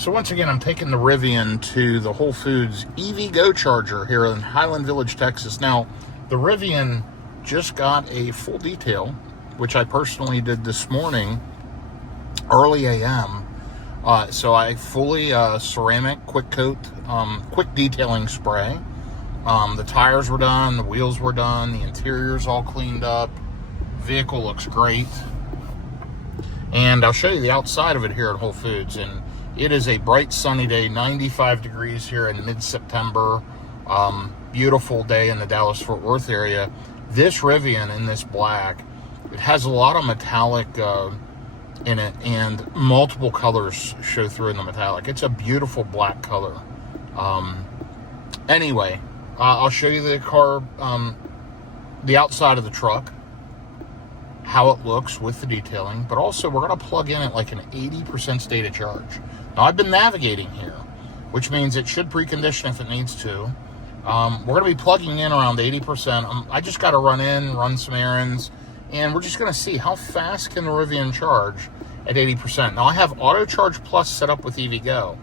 So once again, I'm taking the Rivian to the Whole Foods EVgo charger here in Highland Village, Texas. Now, the Rivian just got a full detail, which I personally did this morning, early AM. So I fully ceramic quick coat, quick detailing spray. The tires were done, the wheels were done, the interior's all cleaned up. Vehicle looks great. And I'll show you the outside of it here at Whole Foods. And it is a bright sunny day, 95 degrees here in mid-September. Beautiful day in the Dallas-Fort Worth area. This Rivian in this black, it has a lot of metallic in it, and multiple colors show through in the metallic. It's a beautiful black color. Anyway, I'll show you the car, the outside of the truck, how it looks with the detailing, but also we're going to plug in at like an 80% state of charge. Now, I've been navigating here, which means it should precondition if it needs to. We're going to be plugging in around 80%. I just got to run some errands, and we're just going to see how fast can the Rivian charge at 80%. Now, I have Auto Charge Plus set up with EVgo.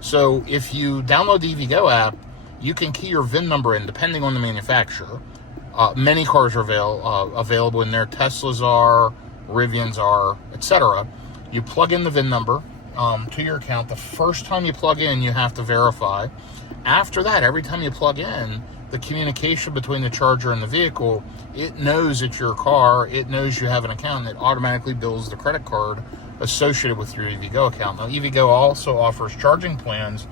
So if you download the EVgo app, you can key your VIN number in depending on the manufacturer. Many cars are available in there. Teslas are, Rivians are, etc. You plug in the VIN number to your account. The first time you plug in, you have to verify. After that, every time you plug in, the communication between the charger and the vehicle, it knows it's your car, it knows you have an account, and it automatically bills the credit card associated with your EVgo account. Now, EVgo also offers charging plans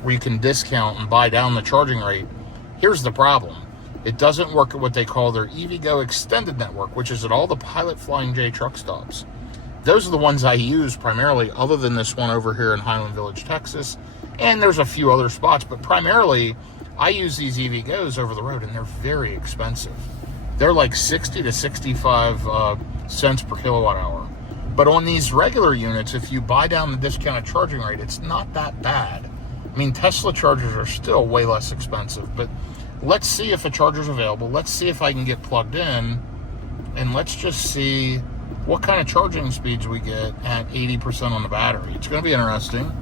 where you can discount and buy down the charging rate. Here's the problem. It doesn't work at what they call their EVgo Extended Network, which is at all the Pilot Flying J truck stops. Those are the ones I use primarily, other than this one over here in Highland Village, Texas. And there's a few other spots, but primarily I use these EVgo's over the road, and they're very expensive. They're like 60 to 65 cents per kilowatt hour. But on these regular units, if you buy down the discounted charging rate, it's not that bad. I mean, Tesla chargers are still way less expensive, but let's see if a charger's available. Let's see if I can get plugged in, and let's just see what kind of charging speeds we get at 80% on the battery. It's going to be interesting.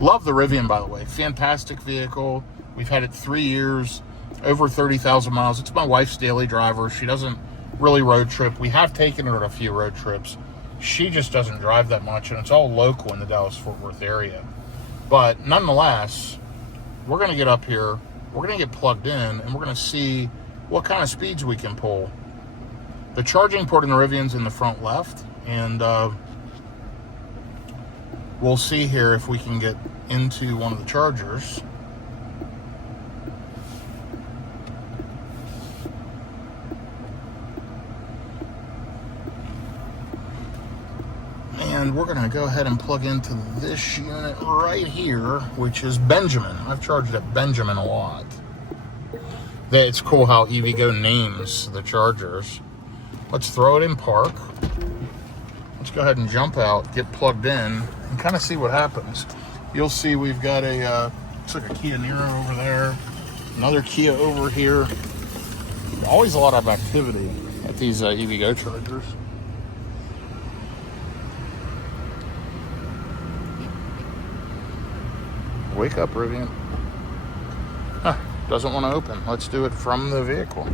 Love the Rivian, by the way. Fantastic vehicle. We've had it 3 years, over 30,000 miles. It's my wife's daily driver. She doesn't really road trip. We have taken her on a few road trips. She just doesn't drive that much, and it's all local in the Dallas-Fort Worth area. But nonetheless, we're going to get up here, we're going to get plugged in, and we're going to see what kind of speeds we can pull. The charging port in the Rivian's in the front left, and we'll see here if we can get into one of the chargers. And we're going to go ahead and plug into this unit right here, which is Benjamin. I've charged at Benjamin a lot. It's cool how EVgo names the chargers. Let's throw it in park. Let's go ahead and jump out, get plugged in, and kind of see what happens. You'll see we've got a, looks like a Kia Niro over there, another Kia over here. Always a lot of activity at these EVgo chargers. Wake up, Rivian. Huh, doesn't want to open. Let's do it from the vehicle.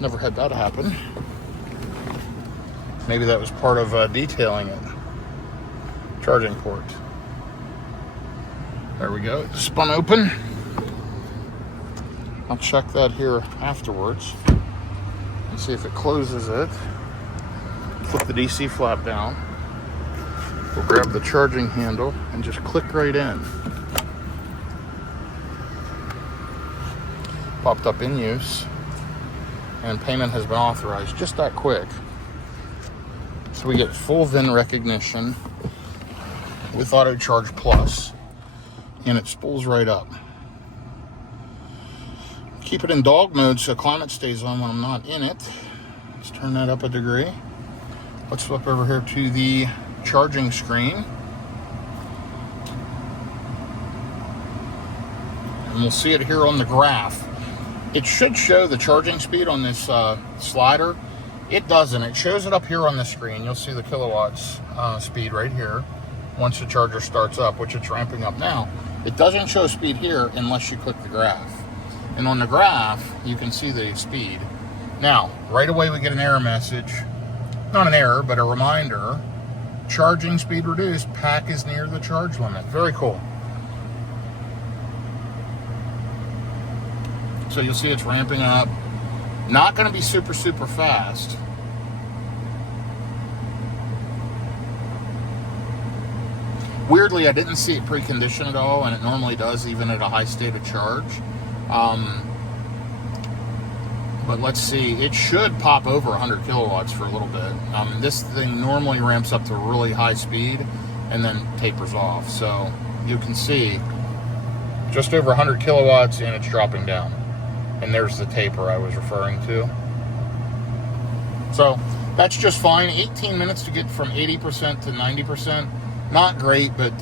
Never had that happen. Maybe that was part of detailing it. Charging port. There we go. It spun open. I'll check that here afterwards and see if it closes it. Flip the DC flap down. We'll grab the charging handle and just click right in. Popped up in use, and payment has been authorized. Just that quick. So we get full VIN recognition with Auto Charge Plus, and it spools right up. Keep it in dog mode so climate stays on when I'm not in it. Let's turn that up a degree. Let's flip over here to the charging screen, and we'll see it here on the graph. It should show the charging speed on this slider. It doesn't. It shows it up here on the screen. You'll see the kilowatts speed right here. once the charger starts up, which it's ramping up now. It doesn't show speed here unless you click the graph. And on the graph, you can see the speed. Now, right away we get an error message. Not an error, but a reminder. Charging speed reduced. Pack is near the charge limit. Very cool. So you'll see it's ramping up. Not going to be super, super fast. Weirdly, I didn't see it preconditioned at all, and it normally does even at a high state of charge. But let's see, it should pop over 100 kilowatts for a little bit. This thing normally ramps up to really high speed and then tapers off. So you can see just over 100 kilowatts and it's dropping down. And there's the taper I was referring to. So that's just fine. 18 minutes to get from 80% to 90%. Not great, but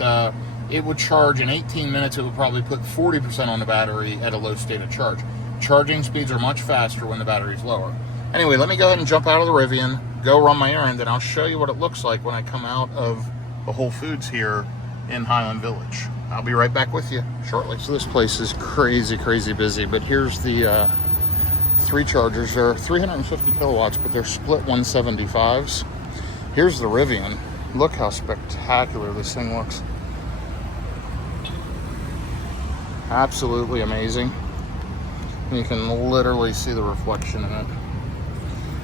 it would charge in 18 minutes. It would probably put 40% on the battery at a low state of charge. Charging speeds are much faster when the battery's lower. Anyway, let me go ahead and jump out of the Rivian, go run my errand, and I'll show you what it looks like when I come out of the Whole Foods here in Highland Village. I'll be right back with you shortly. So this place is crazy, crazy busy, but here's the 3 chargers. They're 350 kilowatts, but they're split 175s. Here's the Rivian. Look how spectacular this thing looks. Absolutely amazing. You can literally see the reflection in it.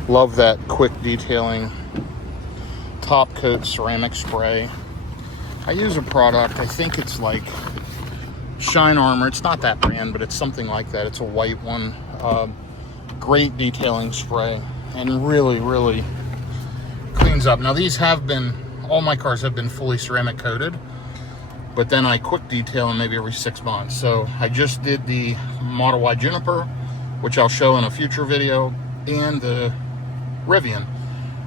Love that quick detailing. Top coat ceramic spray. I use a product, I think it's like Shine Armor. It's not that brand, but it's something like that. It's a white one. Great detailing spray. And really, really cleans up. Now these have been, all my cars have been fully ceramic coated. But then I quick detail them maybe every 6 months. So I just did the Model Y Juniper, which I'll show in a future video, and the Rivian.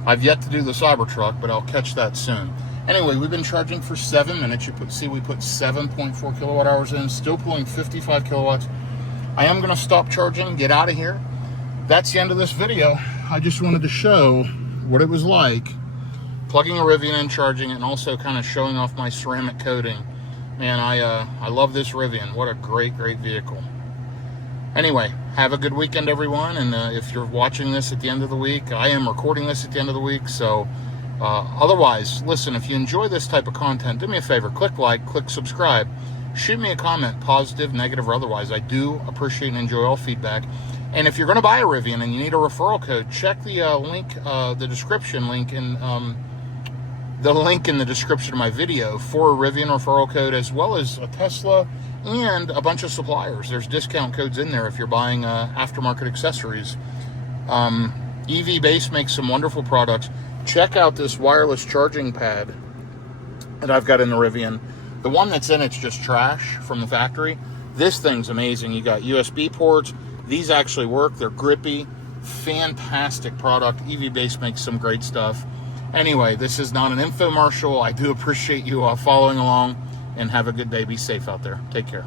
I've yet to do the Cybertruck, but I'll catch that soon. Anyway, we've been charging for 7 minutes. You see we put 7.4 kilowatt hours in, still pulling 55 kilowatts. I am going to stop charging, get out of here. That's the end of this video. I just wanted to show what it was like plugging a Rivian in, charging it, and also kind of showing off my ceramic coating. Man, I love this Rivian. What a great, great vehicle. Anyway, have a good weekend, everyone. And if you're watching this at the end of the week, I am recording this at the end of the week. So otherwise, listen, if you enjoy this type of content, do me a favor. Click like, click subscribe. Shoot me a comment, positive, negative, or otherwise. I do appreciate and enjoy all feedback. And if you're going to buy a Rivian and you need a referral code, check the link, the description link in the description of my video for a Rivian referral code, as well as a Tesla and a bunch of suppliers. There's discount codes in there if you're buying aftermarket accessories. EVbase makes some wonderful products. Check out this wireless charging pad that I've got in the Rivian. The one that's in it's just trash from the factory. This thing's amazing. You got USB ports. These actually work. They're grippy. Fantastic product. EVbase makes some great stuff. Anyway, this is not an infomercial. I do appreciate you following along, and have a good day. Be safe out there. Take care.